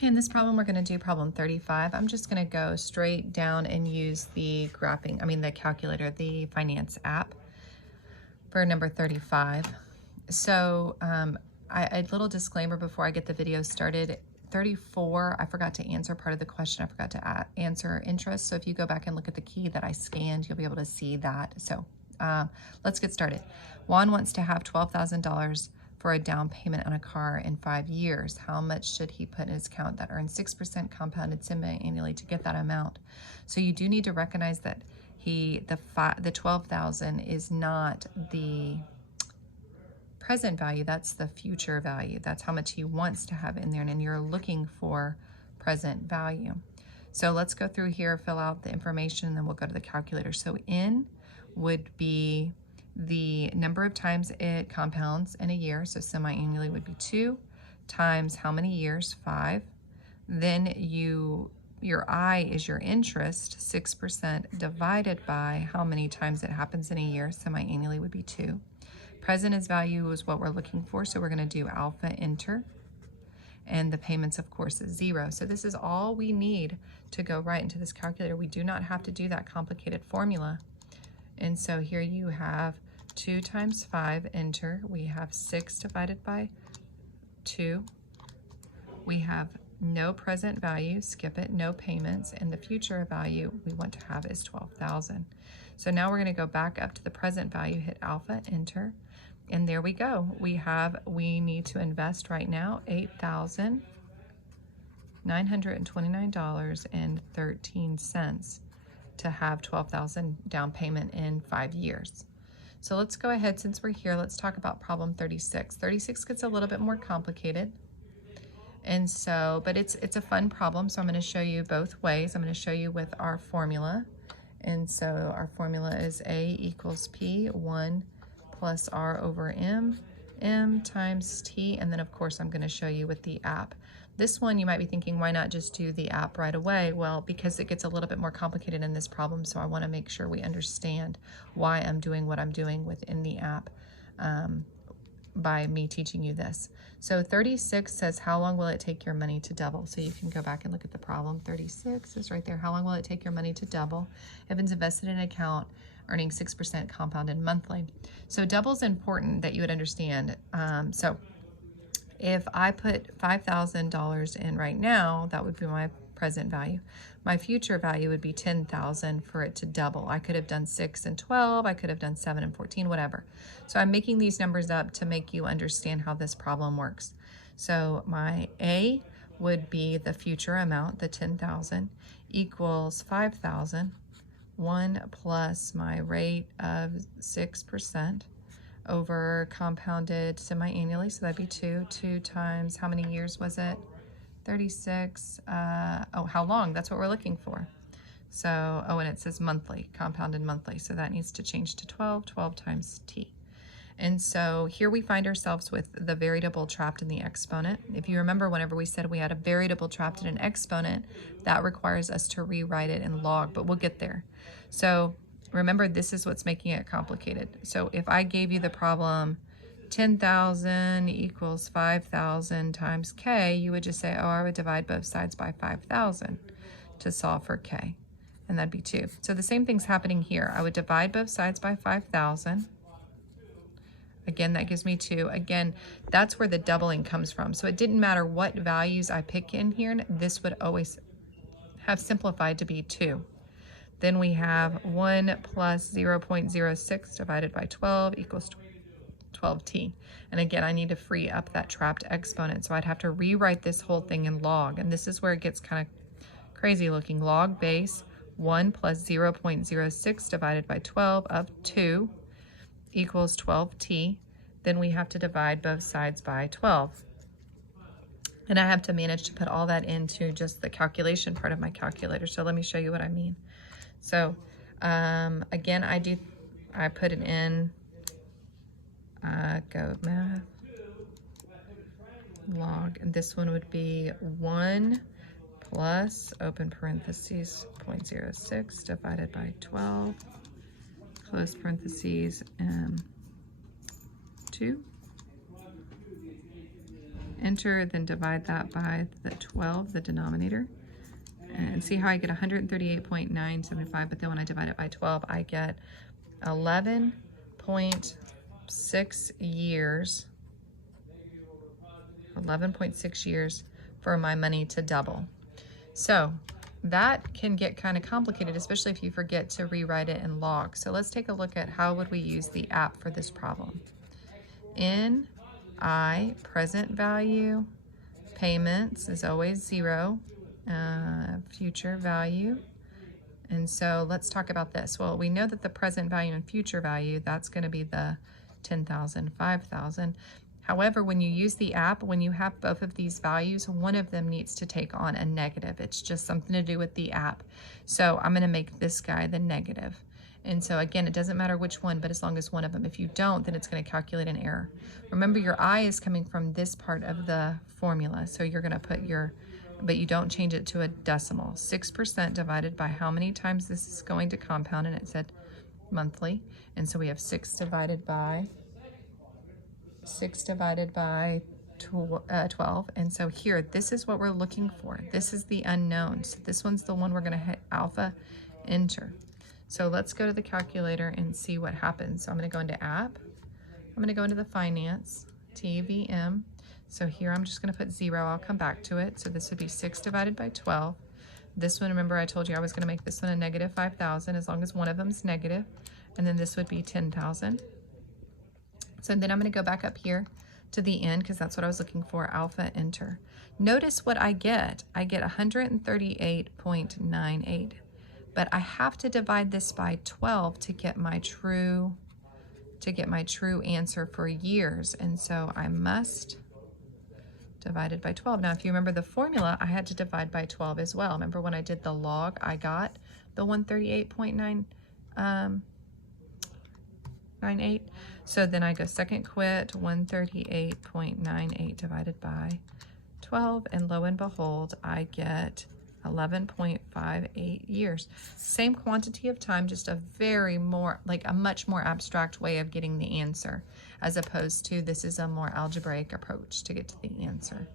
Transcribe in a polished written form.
Okay, in this problem, we're going to do problem 35. I'm just going to go straight down and use the the calculator, the finance app for number 35. So a little disclaimer before I get the video started. 34, I forgot to answer part of the question. I forgot to answer interest. So if you go back and look at the key that I scanned, you'll be able to see that. So let's get started. Juan wants to have $12,000 for a down payment on a car in 5 years. How much should he put in his account that earns 6% compounded semi-annually to get that amount? So you do need to recognize that the $12,000 is not the present value, that's the future value. That's how much he wants to have in there, and you're looking for present value. So let's go through here, fill out the information, and then we'll go to the calculator. So N would be the number of times it compounds in a year, so semi-annually would be 2, times how many years, 5. Then your I is your interest, 6% divided by how many times it happens in a year, semi-annually would be 2. Present is value is what we're looking for, so we're going to do alpha, enter. And the payments, of course, is 0. So this is all we need to go right into this calculator. We do not have to do that complicated formula. And so here you have 2 times 5, enter. We have 6 divided by 2. We have no present value, skip it, no payments, and the future value we want to have is 12,000. So now we're going to go back up to the present value, hit alpha, enter, and there we go. We need to invest right now $8,929.13 to have 12,000 down payment in 5 years. So let's go ahead, since we're here, let's talk about problem 36. 36 gets a little bit more complicated. And so, but it's a fun problem, so I'm going to show you both ways. I'm going to show you with our formula. And so our formula is A equals P, 1 plus R over M, M times T, and then of course I'm going to show you with the app. This one you might be thinking, why not just do the app right away? Well, because it gets a little bit more complicated in this problem, so I want to make sure we understand why I'm doing what I'm doing within the app by me teaching you this. So 36 says, how long will it take your money to double? So you can go back and look at the problem. 36 is right there. How long will it take your money to double? Evan's invested in an account earning 6% compounded monthly. So double is important that you would understand. So if I put $5,000 in right now, that would be my present value. My future value would be 10,000 for it to double. I could have done 6 and 12, I could have done 7 and 14, whatever. So I'm making these numbers up to make you understand how this problem works. So my A would be the future amount, the 10,000, equals 5,000, 1 plus my rate of 6% over compounded semi-annually, so that'd be 2. 2 times, how many years was it? 36, how long? That's what we're looking for. So, and it says monthly, compounded monthly, so that needs to change to 12, 12 times T. And so here we find ourselves with the variable trapped in the exponent. If you remember, whenever we said we had a variable trapped in an exponent, that requires us to rewrite it in log, but we'll get there. So remember, this is what's making it complicated. So if I gave you the problem 10,000 equals 5,000 times K, you would just say, oh, I would divide both sides by 5,000 to solve for K, and that'd be 2. So the same thing's happening here. I would divide both sides by 5,000. Again, that gives me 2. Again, that's where the doubling comes from. So it didn't matter what values I pick in here, this would always have simplified to be 2. Then we have 1 plus 0.06 divided by 12 equals 12t. And again, I need to free up that trapped exponent, so I'd have to rewrite this whole thing in log. And this is where it gets kind of crazy looking. Log base 1 plus 0.06 divided by 12 of 2 equals 12t. Then we have to divide both sides by 12. And I have to manage to put all that into just the calculation part of my calculator. So let me show you what I mean. So again, I put it in, go math, log, and this one would be 1 plus, open parentheses, 0.06 divided by 12, close parentheses, 2, enter, then divide that by the 12, the denominator. And see how I get 138.975, but then when I divide it by 12, I get 11.6 years, 11.6 years for my money to double. So that can get kind of complicated, especially if you forget to rewrite it in log. So let's take a look at how would we use the app for this problem. NI, present value, payments is always 0, future value. And so let's talk about this. Well, we know that the present value and future value, that's going to be the 10,000, 5,000. However, when you use the app, when you have both of these values, one of them needs to take on a negative. It's just something to do with the app. So I'm going to make this guy the negative. And so again, it doesn't matter which one, but as long as one of them. If you don't, then it's going to calculate an error. Remember, your I is coming from this part of the formula. So you're going to put your, but you don't change it to a decimal. 6% divided by how many times this is going to compound, and it said monthly. And so we have 6 divided by 12. And so here, this is what we're looking for. This is the unknown. So this one's the one we're going to hit alpha, enter. So let's go to the calculator and see what happens. So I'm going to go into app. I'm going to go into the finance, TVM. So here I'm just going to put 0. I'll come back to it. So this would be 6 divided by 12. This one, remember I told you I was going to make this one a negative 5,000 as long as one of them's negative. And then this would be 10,000. So then I'm going to go back up here to the end because that's what I was looking for, alpha, enter. Notice what I get. I get 138.98. But I have to divide this by 12 to get my true answer for years. And so I must divide it by 12. Now, if you remember the formula, I had to divide by 12 as well. Remember when I did the log, I got the 138.98. So then I go second quit, 138.98 divided by 12, and lo and behold, I get 11.58 years. Same quantity of time, just a much more abstract way of getting the answer, as opposed to this is a more algebraic approach to get to the answer.